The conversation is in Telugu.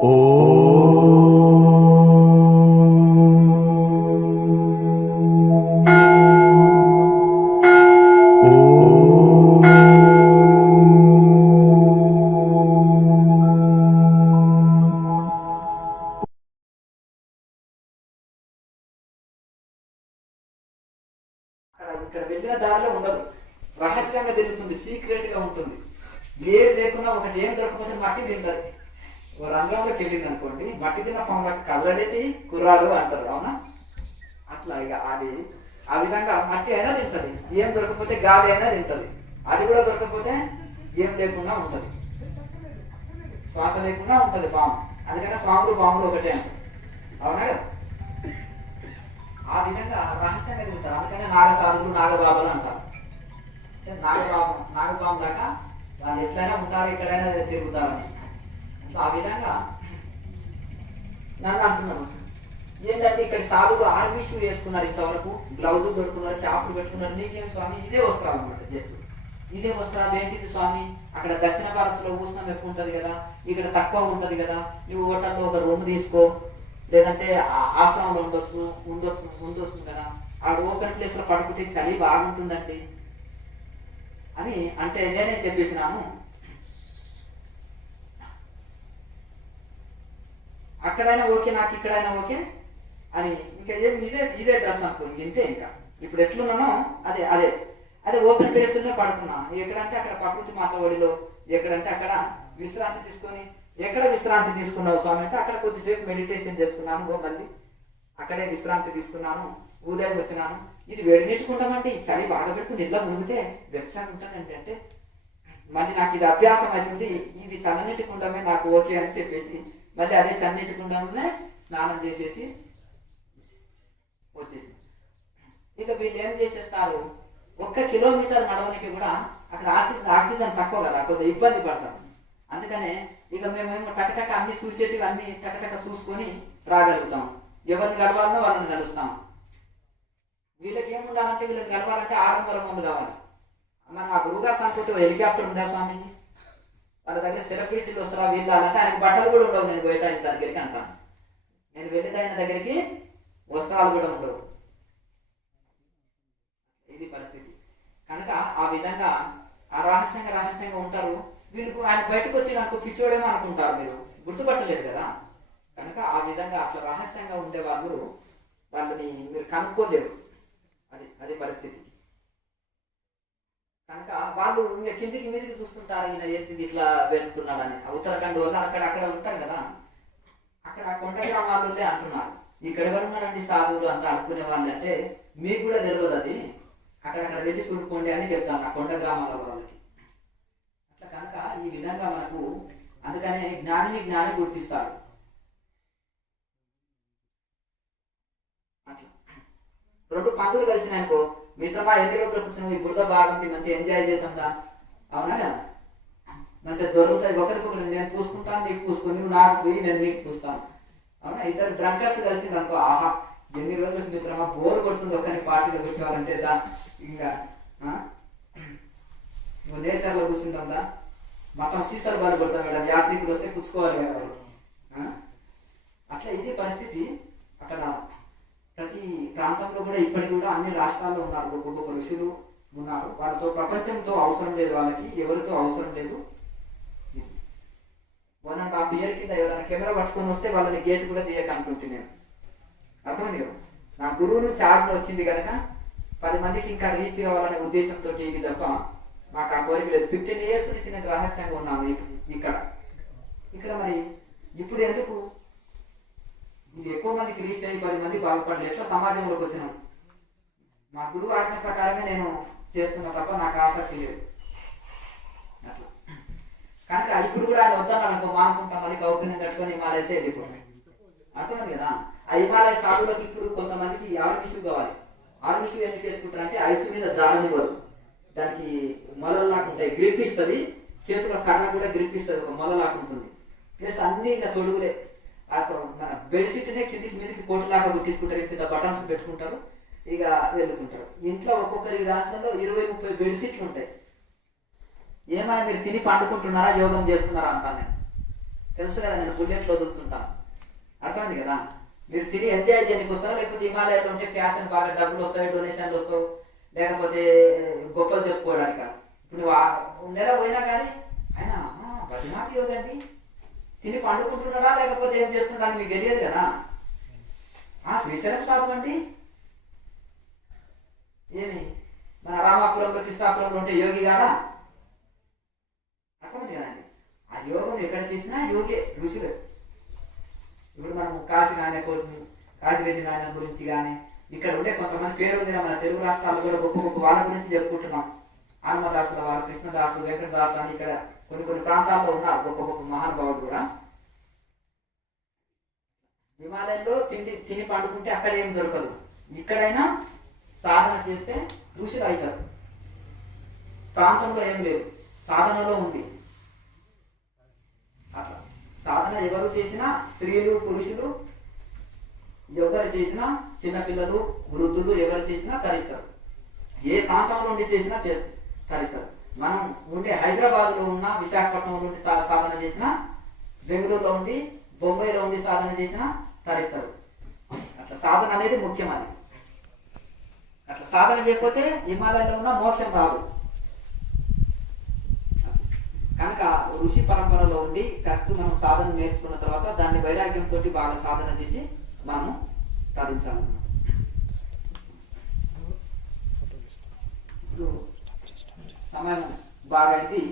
ఇక్కడ వెళ్ళిన దారిలో ఉండదు, రహస్యంగా తిరుగుతుంది, సీక్రెట్ గా ఉంటుంది. ఏది లేకున్నా ఒకటి ఏం దొరకకపోతే మట్టి తింటది. ఓ రంధ్రంలోకి వెళ్ళింది అనుకోండి, మట్టి తిన్న పాములకు కళ్ళడేటి కుర్రాడు అంటారు, అవునా? అట్లా ఇక అది ఆ విధంగా మట్టి అయినా తింటది, ఏం దొరకకపోతే గాలి అయినా తింటది. అది కూడా దొరకకపోతే ఏం లేకుండా ఉంటుంది, శ్వాస లేకుండా ఉంటుంది పాము. అందుకనే స్వాములు పాములు ఒకటే అంటారు, అవునా కదా? ఆ విధంగా రహస్యంగా తిరుగుతారు. అందుకనే నాగసాధులు నాగబాబులు అంటారు. నాగబాబు దాకా వాళ్ళు ఎట్లయినా ఉంటారు, ఎక్కడైనా తిరుగుతారని. ఆ విధంగా నన్ను అంటున్నాను ఏంటంటే, ఇక్కడ సాధువులు ఆర్మీ షూ వేసుకున్నారు, ఇంతవరకు గ్లౌజులు దొరుకున్నారు, క్యాప్లు పెట్టుకున్నారు. నీకేం స్వామి? ఇదే వస్త్రాలు అనమాట, జస్ట్ ఇదే వస్త్రాలు. ఏంటిది స్వామి? అక్కడ దక్షిణ భారత్లో ఉష్ణం ఎక్కువ ఉంటుంది కదా, ఇక్కడ తక్కువ ఉంటుంది కదా. నువ్వు హోటల్లో ఒక రూమ్ తీసుకో, లేదంటే ఆశ్రమంలో ఉండొచ్చు కదా. ఆ ఓపెన్ ప్లేస్ లో పడుకుంటే చలి బాగుంటుందండి అని అంటే నేనే చెప్పేసినాను, అక్కడైనా ఓకే, నాకు ఇక్కడైనా ఓకే అని. ఇంకా ఇదే డ్రెస్ అనుకో, ఇంతే. ఇంకా ఇప్పుడు ఎట్లున్నానో అదే అదే అదే ఓపెన్ ప్లేస్లోనే పడుకున్నా. ఎక్కడంటే అక్కడ ప్రకృతి మాత ఒడిలో, ఎక్కడంటే అక్కడ విశ్రాంతి తీసుకొని. ఎక్కడ విశ్రాంతి తీసుకున్నావు స్వామి అంటే, అక్కడ కొద్దిసేపు మెడిటేషన్ చేసుకున్నాను, మళ్ళీ అక్కడే విశ్రాంతి తీసుకున్నాను, ఉదయం వచ్చినాను. ఇది వేడి నెట్టుకుంటామంటే ఈ చలి బాగా పెడుతుంది, ఇళ్ళ మునిగితే వెచ్చగా ఉంటానంటే అంటే మళ్ళీ నాకు ఇది అభ్యాసం అవుతుంది, ఇది చల్లనెట్టుకుంటామే నాకు ఓకే అని చెప్పేసి మళ్ళీ అదే చల్లనెట్టుకుంటామే స్నానం చేసేసి వచ్చేసి. ఇక వీళ్ళు ఏం చేసేస్తారు, 1 కిలోమీటర్ నడవడానికి కూడా అక్కడ ఆక్సిజన్ తక్కువ కదా, కొద్దిగా ఇబ్బంది పడతారు. అందుకనే ఇక మేమేమో టకటక అన్ని చూసేటివి అన్ని టకటక చూసుకొని రాగలుగుతాం. ఎవరిని కలవాలనో వాళ్ళని కలుస్తాం. వీళ్ళకి ఏముండాలంటే, వీళ్ళని కలవాలంటే ఆడంబరం ముందు కావాలి. మనం ఆ గురువుగారు కనుకుంటే హెలికాప్టర్ ఉందా స్వామిజీ, వాళ్ళ దగ్గర సెలబ్రిటీలు వస్తారా వీళ్ళాలంటే ఆయనకి బట్టలు కూడా ఉండవు. నేను బయట ఆయన దగ్గరికి అంటాను, నేను వెళ్ళేది ఆయన దగ్గరికి వస్త్రాలు కూడా ఉండవు. ఇది పరిస్థితి. కనుక ఆ విధంగా ఆ రహస్యంగా ఉంటారు వీళ్ళు. ఆయన బయటకు వచ్చి నాకు పిచ్చోడేమో అనుకుంటారు, మీరు గుర్తుపట్టలేదు కదా. కనుక ఆ విధంగా అట్లా రహస్యంగా ఉండే వాళ్ళని మీరు కనుక్కోలేరు. అది పరిస్థితి. కనుక వాళ్ళు ఇంకా కిందికి మీదికి చూస్తుంటారు, ఈయన ఏంటిది ఇట్లా వెళ్తున్నాడని. ఉత్తరాఖండ్ వాళ్ళు అక్కడ ఉంటారు కదా, అక్కడ కొండ గ్రామాలే అంటున్నారు. ఇక్కడ ఎవరున్నారండి సాధువులు అంతా అనుకునే వాళ్ళు అంటే, మీకు కూడా తెలియదు అది, అక్కడక్కడ వెళ్ళి చూడుకోండి అని చెప్తాను ఆ కొండ గ్రామాల వాళ్ళకి. అట్లా కనుక ఈ విధంగా మనకు, అందుకనే జ్ఞాని గుర్తిస్తాడు. అట్లా 2 పంతులు కలిసినాయనుకో, మిత్రమా ఎన్ని రోజులకు వచ్చిన ఈ బురద బాగుంది, మంచిగా ఎంజాయ్ చేద్దాందా, అవునా కదా, మంచిగా దొరుకుతాయి. ఒకరికొకరు నేను పూసుకుంటాను, నీకు పూసుకొని, నువ్వు నాకు పోయి నేను నీకు పూస్తాను, అవునా. 2 డ్రంకర్స్ కలిసింది అనుకో, ఆహా ఎన్ని రోజులకు మిత్రమా బోర్ కొడుతుంది ఒక్కని పార్టీలో కూర్చోవాలంటే, ఇంకా నువ్వు నేచర్లో కూర్చుంటాందా, మొత్తం సీసాలు బాగా కొడతాం కదా, యాత్రికులు వస్తే పుచ్చుకోవాలి కదా వాళ్ళు. అట్లా ఇది పరిస్థితి. అక్కడ ప్రతి ప్రాంతంలో కూడా ఇప్పటికి కూడా అన్ని రాష్ట్రాల్లో ఉన్నారు గొప్ప ఋషులు ఉన్నారు. వాళ్ళతో ప్రపంచంతో అవసరం లేదు, వాళ్ళకి ఎవరితో అవసరం లేదు. 1.5 year కింద ఎవరైనా కెమెరా పట్టుకొని వస్తే వాళ్ళని గేట్ కూడా తీయక అనుకుంటున్నాను, అర్థమైంది కదా. నా గురువు నుంచి ఆజ్ఞ వచ్చింది కనుక 10 మందికి ఇంకా రీచ్ కావాలనే ఉద్దేశంతో ఇది తప్ప మాకు ఆ కోరిక లేదు. 15 years నుంచి నేను రహస్యంగా ఉన్నాను ఇక్కడ మరి ఇప్పుడు ఎందుకు ఇది ఎక్కువ మందికి రీచ్ అయ్యి 10 మంది బాగుపడలేదు, ఎట్లా సమాజంలోకి వచ్చినాం. మా గురువు ఆజ్ఞ ప్రకారమే నేను చేస్తున్నా తప్ప నాకు ఆసక్తి లేదు. అట్లా కనుక ఇప్పుడు కూడా ఆయన వద్దన్నాడు అనుకో, మానుకుంటాం, మళ్ళీ గౌప్యం కట్టుకొని హిమాలయసే వెళ్ళిపోతాయి, అర్థమైంది కదా. ఆ హిమాలయ సాధువులకు ఇప్పుడు కొంతమందికి ఆర్మిషు కావాలి. ఆర్మిషు ఎందుకు వేసుకుంటారు అంటే, ఐసు మీద జారనివ్వదు, దానికి మొలలాగా ఉంటాయి, గ్రిప్ ఇస్తుంది, చేతిలో కర్ర కూడా గ్రిప్ ఇస్తుంది, ఒక మొలలాగా ఉంటుంది. ప్లస్ అన్ని ఇంకా తొడుగులే. మన బెడ్షీట్నే కిందికి మీదకి కోటులాగా కుట్టించుకుంటారు, ఇంత బటన్స్ పెట్టుకుంటారు, ఇక వెళ్తుంటారు. ఇంట్లో ఒక్కొక్కరి దాంట్లో 20-30 బెడ్షీట్లు ఉంటాయి. ఏమైనా మీరు తిని పండుకుంటున్నారా, యోగం చేస్తున్నారా అంటాను నేను. తెలుసు కదా, నేను బుల్లెట్లో వదులుతుంటాను. అర్థమైంది కదా. మీరు తిని ఎంజాయ్ చేయడానికి వస్తారా, లేకపోతే హిమాలయాలో ఉంటే ఫ్యాషన్ బాగా డబ్బులు వస్తాయి, డొనేషన్లు వస్తావు, లేకపోతే గొప్పలు చెప్పుకోవడానిక? ఇప్పుడు నువ్వు నెల పోయినా కానీ ఆయన బద్రీనాథ్ యోగండి తిని పండుకుంటున్నాడా లేకపోతే ఏం చేస్తున్నాడా మీకు తెలియదు కదా. శ్రీశైలం సాగు అండి ఏమి మన రామాపురంలో కృష్ణాపురంలో ఉంటే యోగి కాదా? అర్థమైంది కదండి. ఆ యోగం ఎక్కడ చేసినా యోగి ఋషులే. ఇప్పుడు మనం కాశీరెడ్డి నాయన గురించి కానీ ఇక్కడ ఉండే కొంతమంది పేరు ఉంది మన తెలుగు రాష్ట్రాల్లో కూడా గొప్ప గొప్ప వాళ్ళ గురించి చెప్పుకుంటున్నాం. హనుమదాసుల వారు, కృష్ణదాసు, వెంకటదాసు అని ఇక్కడ కొన్ని ప్రాంతాల్లో ఉన్నారు గొప్ప గొప్ప మహానుభావులు కూడా. హిమాలయంలో తిని పండుకుంటే అక్కడ ఏం దొరకదు, ఇక్కడైనా సాధన చేస్తే ఋషులు అవుతారు. ప్రాంతంలో ఏం లేదు, సాధనలో ఉంది. అట్లా సాధన ఎవరు చేసినా, స్త్రీలు పురుషులు ఎవరు చేసినా, చిన్నపిల్లలు వృద్ధులు ఎవరు చేసినా తరిస్తారు. ఏ ప్రాంతంలో ఉండి చేసినా తరిస్తారు. మనం ఉండే హైదరాబాద్లో ఉన్న, విశాఖపట్నంలో ఉండి సాధన చేసినా, బెంగళూరులో ఉండి, బొంబాయిలో ఉండి సాధన చేసినా తరిస్తారు. అట్లా సాధన అనేది ముఖ్యం. అది అట్లా సాధన చేయకపోతే హిమాలయంలో ఉన్న మోక్షం రాదు. కనుక ఋషి పరంపరలో ఉండి కరెక్ట్ మనం సాధన నేర్చుకున్న తర్వాత దాన్ని వైరాగ్యంతో బాగా సాధన చేసి మనం తరించాలన్నమాట. సమయం బాగా అయింది.